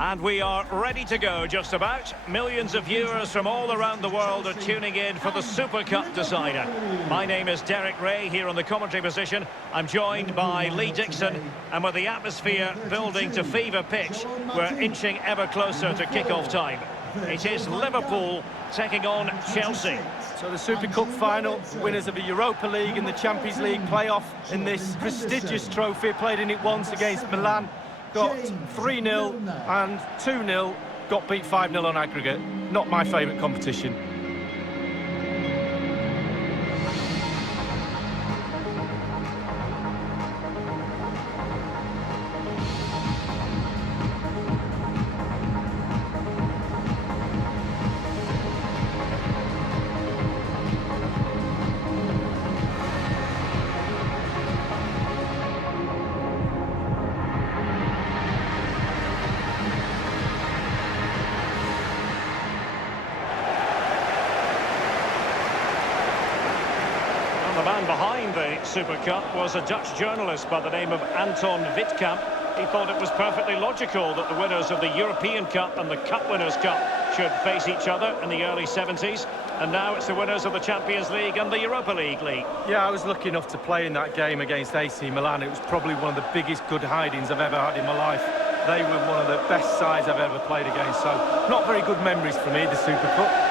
And we are ready to go, just about. Millions of viewers from all around the world are tuning in for the Super Cup decider. My name is Derek Ray, here on the commentary position. I'm joined by Lee Dixon, and with the atmosphere building to fever pitch, we're inching ever closer to kick-off time. It is Liverpool taking on Chelsea. So the Super Cup final, winners of the Europa League and the Champions League playoff in this prestigious trophy, played in it once against Milan. Got 3-0 and 2-0, got beat 5-0 on aggregate. Not my favourite competition. The man behind the Super Cup was a Dutch journalist by the name of Anton Wittkamp. He thought it was perfectly logical that the winners of the European Cup and the Cup Winners' Cup should face each other in the early 70s. And now it's the winners of the Champions League and the Europa League. Yeah, I was lucky enough to play in that game against AC Milan. It was probably one of the biggest good hidings I've ever had in my life. They were one of the best sides I've ever played against. So, not very good memories for me, the Super Cup.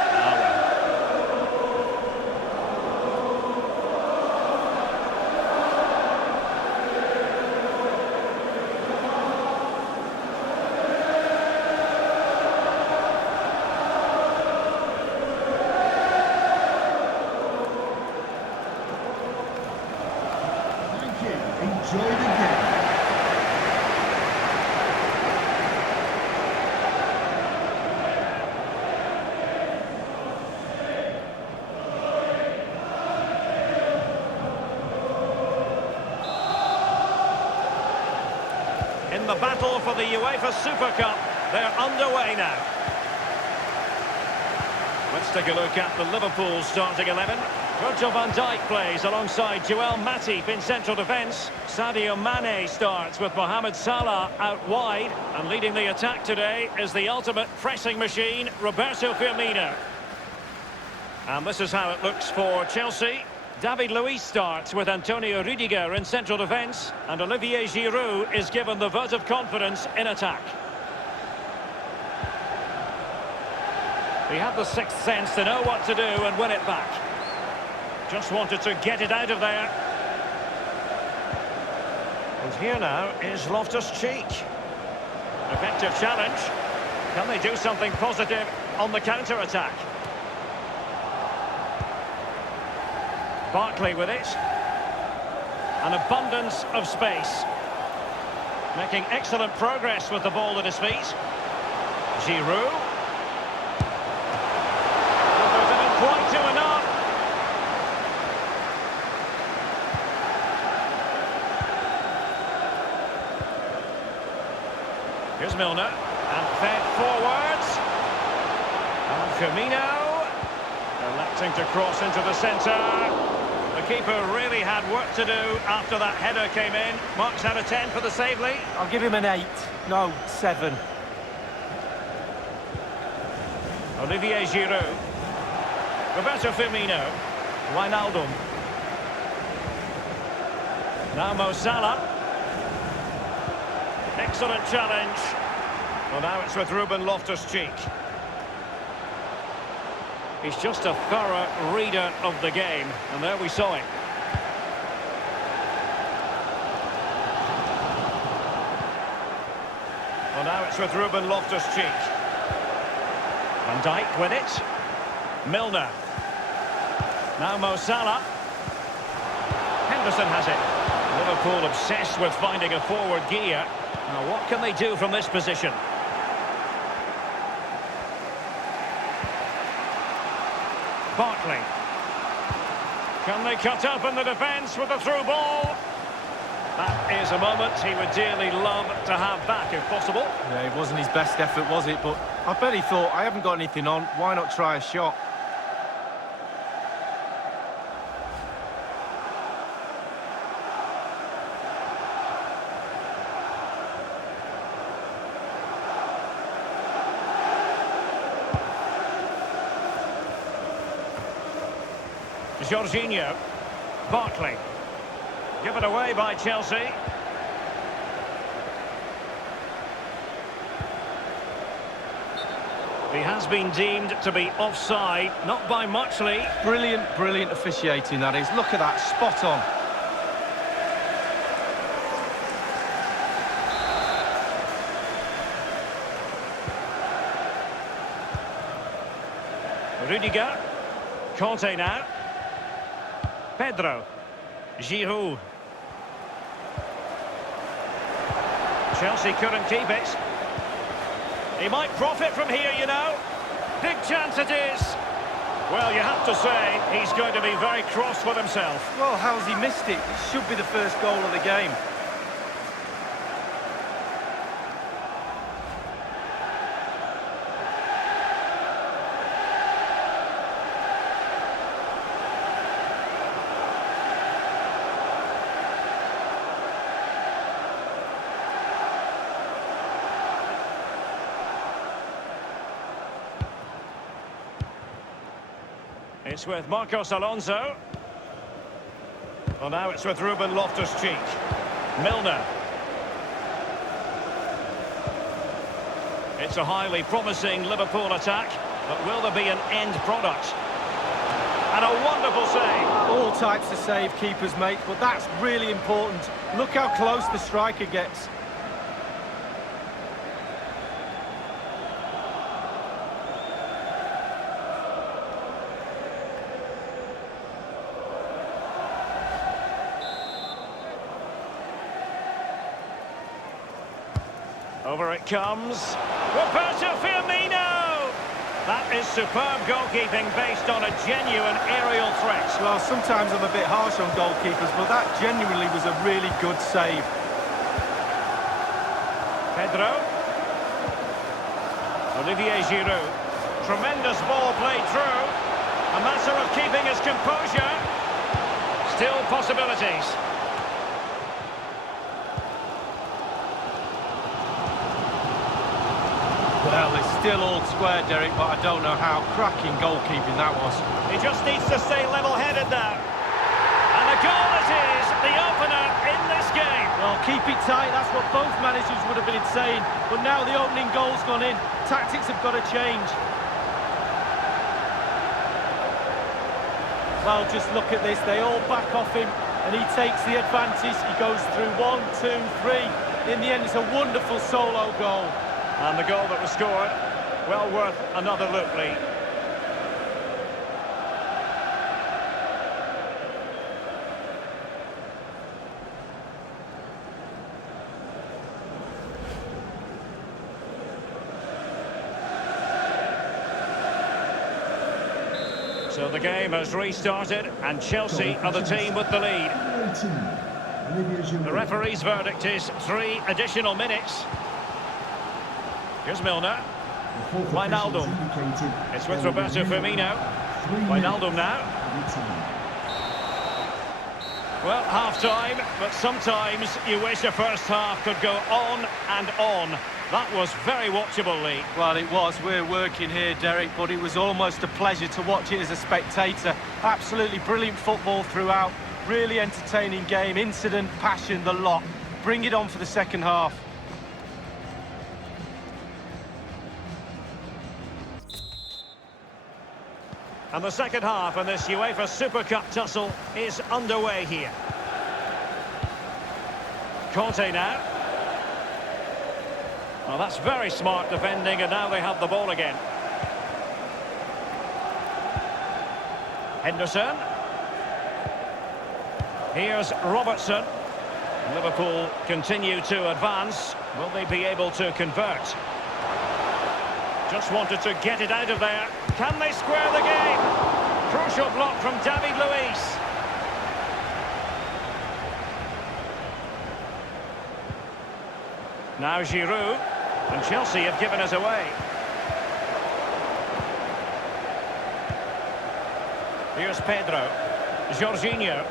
Enjoy the game. In the battle for the UEFA Super Cup, they're underway now. Let's take a look at the Liverpool starting 11. Virgil van Dijk plays alongside Joel Matip in central defence. Sadio Mane starts with Mohamed Salah out wide. And leading the attack today is the ultimate pressing machine, Roberto Firmino. And this is how it looks for Chelsea. David Luiz starts with Antonio Rudiger in central defence. And Olivier Giroud is given the vote of confidence in attack. He had the sixth sense to know what to do and win it back. Just wanted to get it out of there. And here now is Loftus-Cheek. Effective challenge. Can they do something positive on the counter-attack? Barkley with it. An abundance of space. Making excellent progress with the ball at his feet. Giroud. Quite to enough. Here's Milner, and fed forwards. And Firmino, electing to cross into the centre. The keeper really had work to do after that header came in. Marks out of 10 for the save, Lee. I'll give him an 8. No, 7. Olivier Giroud. Roberto Firmino. Wijnaldum. Now Mo Salah. Excellent challenge. Well, now it's with Ruben Loftus-Cheek. He's just a thorough reader of the game, and there we saw it. Well, now it's with Ruben Loftus-Cheek. Van Dijk with it. Milner. Now Mo Salah. Henderson has it. Liverpool obsessed with finding a forward gear. Now what can they do from this position? Barkley. Can they cut up in the defence with a through ball? That is a moment he would dearly love to have back if possible. Yeah, it wasn't his best effort, was it? But I bet he thought, I haven't got anything on, why not try a shot? Jorginho. Barkley. Given away by Chelsea. He has been deemed to be offside, not by much, Lee. Brilliant, brilliant officiating, that is. Look at that, spot on. Rudiger. Conte now. Pedro. Giroud. Chelsea couldn't keep it. He might profit from here, you know. Big chance it is. Well, you have to say, he's going to be very cross with himself. Well, how's he missed it? It should be the first goal of the game. It's with Marcos Alonso. Well, now it's with Ruben Loftus-Cheek. Milner. It's a highly promising Liverpool attack, but will there be an end product? And a wonderful save. All types of save keepers, mate, but that's really important. Look how close the striker gets. Over it comes. Roberto Firmino! That is superb goalkeeping based on a genuine aerial threat. Well, sometimes I'm a bit harsh on goalkeepers, but that genuinely was a really good save. Pedro. Olivier Giroud. Tremendous ball played through. A matter of keeping his composure. Still possibilities. Well, it's still all square, Derek, but I don't know how. Cracking goalkeeping that was. He just needs to stay level-headed now. And a goal it is, the opener in this game. Well, keep it tight, that's what both managers would have been saying. But now the opening goal's gone in. Tactics have got to change. Well, just look at this. They all back off him, and he takes the advantage. He goes through 1, 2, 3. In the end, it's a wonderful solo goal. And the goal that was scored, well worth another look, Lee. So the game has restarted, and Chelsea are the team with the lead. The referee's verdict is 3 additional minutes. Here's Milner. Wijnaldum. It's with Roberto Firmino. Wijnaldum now. Well, half-time, but sometimes you wish a first half could go on and on. That was very watchable, Lee. Well, it was. We're working here, Derek, but it was almost a pleasure to watch it as a spectator. Absolutely brilliant football throughout. Really entertaining game. Incident, passion, the lot. Bring it on for the second half. And the second half in this UEFA Super Cup tussle is underway here. Conte now. Well, that's very smart defending, and now they have the ball again. Henderson. Here's Robertson. Liverpool continue to advance. Will they be able to convert? Just wanted to get it out of there. Can they square the game? Crucial block from David Luiz. Now Giroud. And Chelsea have given us away. Here's Pedro. Jorginho.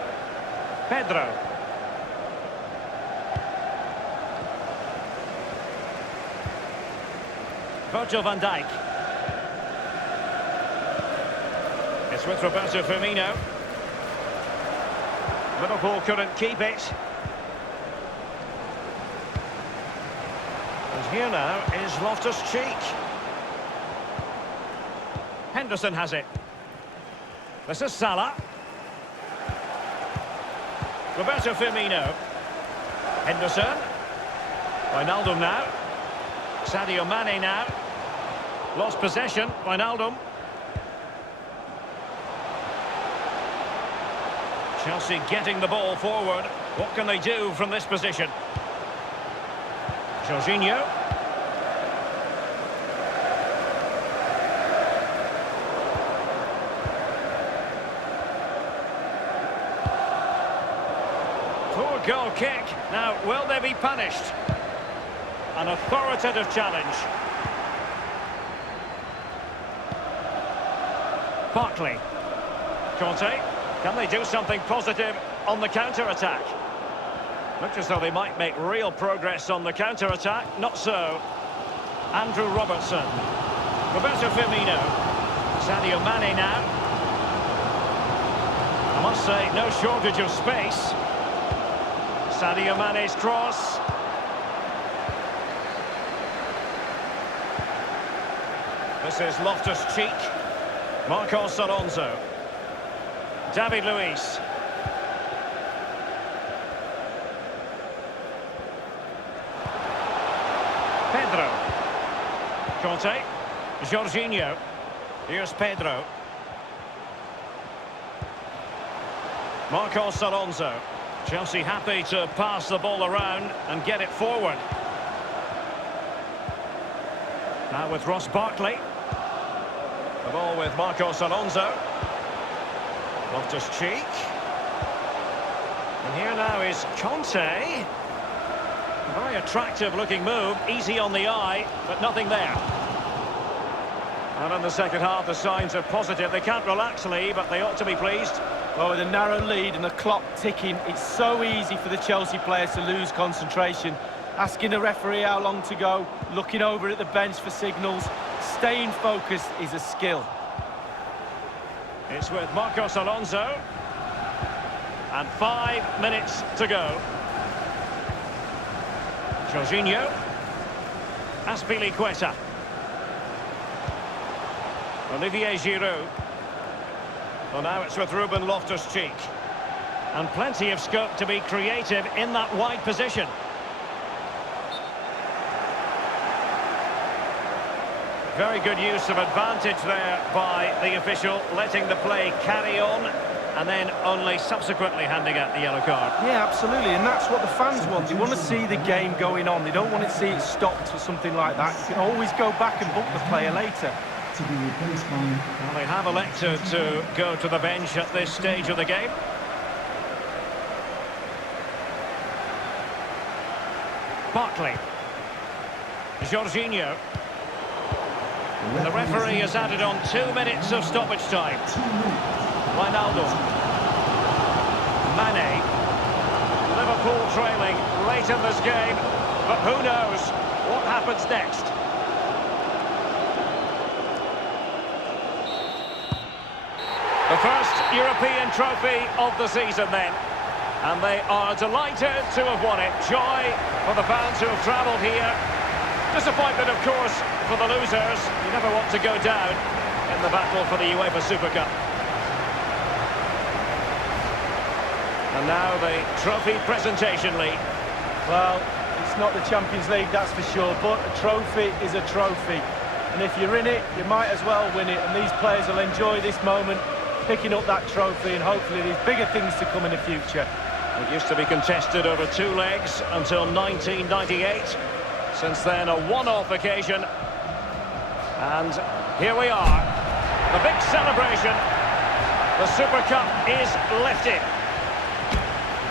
Pedro. Virgil van Dijk. It's with Roberto Firmino. Liverpool couldn't keep it. And here now is Loftus-Cheek. Henderson has it. This is Salah. Roberto Firmino. Henderson. Wijnaldum now. Sadio Mane now. Lost possession. Wijnaldum. Chelsea getting the ball forward. What can they do from this position? Jorginho. Poor goal kick. Now, will they be punished? An authoritative challenge. Barkley. Conte. Can they do something positive on the counter-attack? Looks as though they might make real progress on the counter-attack. Not so. Andrew Robertson. Roberto Firmino. Sadio Mane now. I must say, no shortage of space. Sadio Mane's cross. This is Loftus-Cheek. Marcos Alonso. David Luiz. Pedro. Conte. Jorginho. Here's Pedro. Marcos Alonso. Chelsea happy to pass the ball around and get it forward. Now with Ross Barkley. The ball with Marcos Alonso. Loftus-Cheek. And here now is Conte. A very attractive looking move, easy on the eye, but nothing there. And in the second half, the signs are positive. They can't relax, Lee, but they ought to be pleased. Well, with a narrow lead and the clock ticking, it's so easy for the Chelsea players to lose concentration. Asking the referee how long to go, looking over at the bench for signals. Staying focused is a skill. It's with Marcos Alonso. And 5 minutes to go. Jorginho. Azpilicueta. Olivier Giroud. Well, now it's with Ruben Loftus-Cheek. And plenty of scope to be creative in that wide position. Very good use of advantage there by the official, letting the play carry on and then only subsequently handing out the yellow card. Yeah, absolutely, and that's what the fans want. They want to see the game going on. They don't want to see it stopped or something like that. You can always go back and book the player later. Well, they have elected to go to the bench at this stage of the game. Barkley. Jorginho. And the referee has added on 2 minutes of stoppage time. Wijnaldum. Mane. Liverpool trailing late in this game, but who knows what happens next. The first European trophy of the season then. And they are delighted to have won it. Joy for the fans who have travelled here. Disappointment, of course, for the losers. You never want to go down in the battle for the UEFA Super Cup. And now the trophy presentation, Lee. Well, it's not the Champions League, that's for sure, but a trophy is a trophy. And if you're in it, you might as well win it. And these players will enjoy this moment, picking up that trophy, and hopefully there's bigger things to come in the future. It used to be contested over 2 legs until 1998. Since then, a one-off occasion. And here we are. The big celebration. The Super Cup is lifted.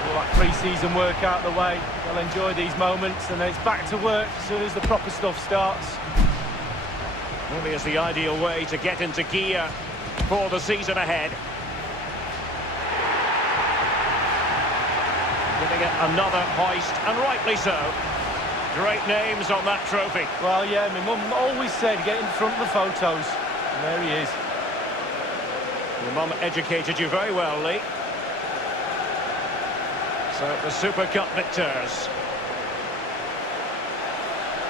All that pre-season work out the way. They'll enjoy these moments, and then it's back to work as soon as the proper stuff starts. Really is the ideal way to get into gear for the season ahead. Giving it another hoist, and rightly so. Great names on that trophy. Well, yeah, my mum always said get in front of the photos. And there he is. Your mum educated you very well, Lee. So the Super Cup victors.